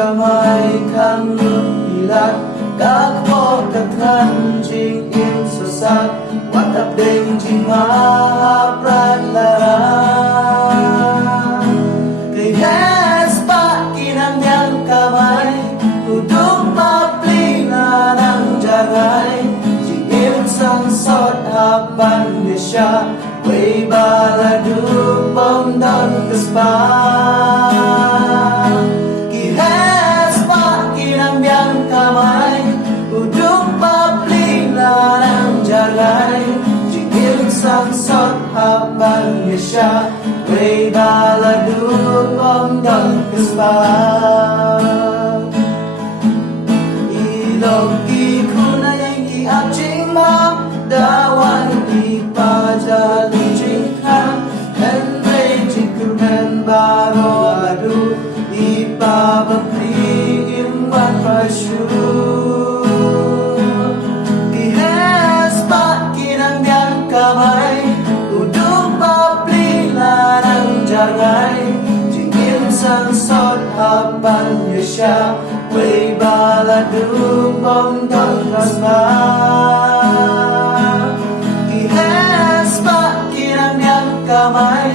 kamay kang ilat Kakpo kakhan jing im susat Watap ding jing mahaprat larang Kay hes pa kinang yang kamay Udong papli na ng jagay Jing im sang sot hapan di siya Way baladung pamdon kaspa Kihes pa kinambiang kamay Udung papling na ng jagay Jigil sang sot hapan di siya Way baladung pamdon kaspa Ilogi kuna yang kiapjing ma Dawan ipajalu jinghan Henry jikumen baro adu Ipabapri imban pasyu Dihes pak kinang yang kamay Udung papli lanang jarngay Jingin sang sot hapan yasya Way baladung bongdong rasma kamay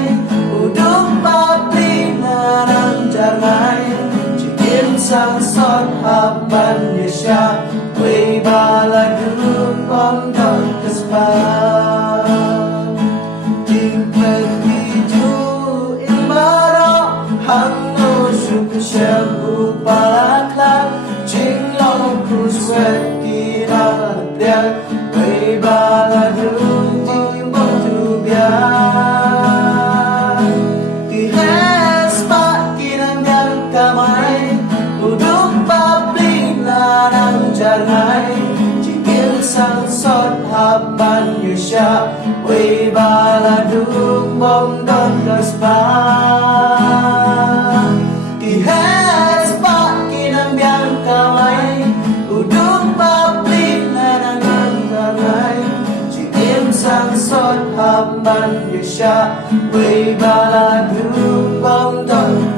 Udong papli na ng jarngay Jigin sang sot hapan niya siya Way baladung pamdong kaspa Jing pagkiju imbaro Hango syukur siyang palaklan Jing long kuswet kinabagdyan Way baladung jing botubyan kamay Udong papling lanang jarngay Jigil sang sot hapan yu siya Way baladung bongdon kaspa Kihes pa kinambiang kamay Udong papling lanang jarngay Jigil sang sot hapan yu siya Way baladung bongdon